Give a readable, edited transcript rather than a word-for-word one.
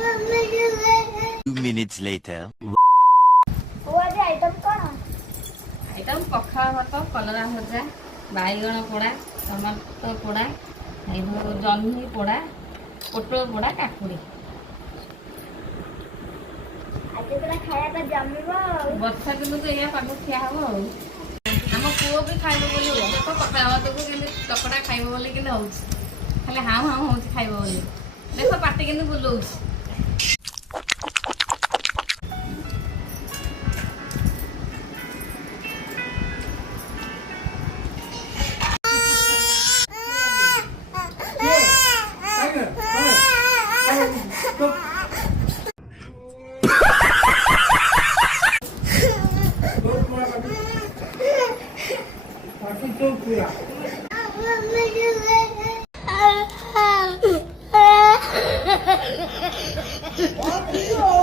2 minutes later. Item पखाल भात कलरा भजा बैगण पोड़ा टमाटो पोड़ा जह्नी पोड़ा पोटल पोड़ा काकुड़ी वर्षा दिन तो या पाग खिया हम आम पुओ भी खाइब बोली देख पखाल भात को चकटा खाइब बोली कि खाली हाँ हाँ हूँ खाइब बोली देख पाटी कि बुलाऊँ What?